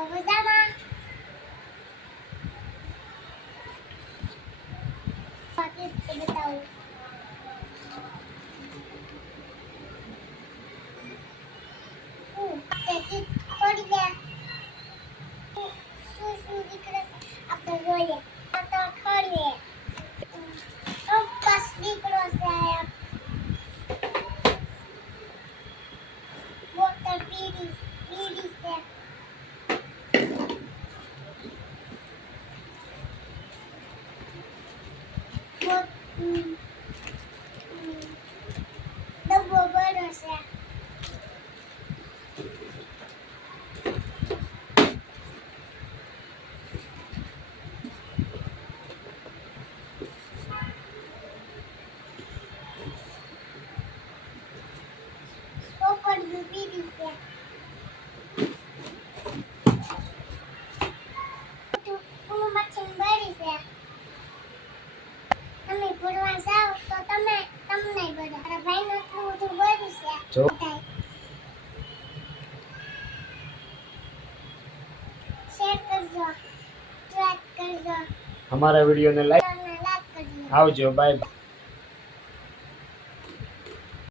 મજામાં બાકી બતાવું પેકેટ ખોલી દે શું દીકરા આપણે જોઈએ તો ખોલીએ બસ દીકરો છે બોતલ બીડી છે ડબ્બો બરો છે પોપટ બીડી છે તું મચ્છી બરી છે તમે ભરવા જાવ તો તમને ભરો મારા ભાઈનો થોડું ભર્યું છે શેર કરજો લાઈક કરજો हमारा वीडियो ने लाइक કરજો आवजो बाय।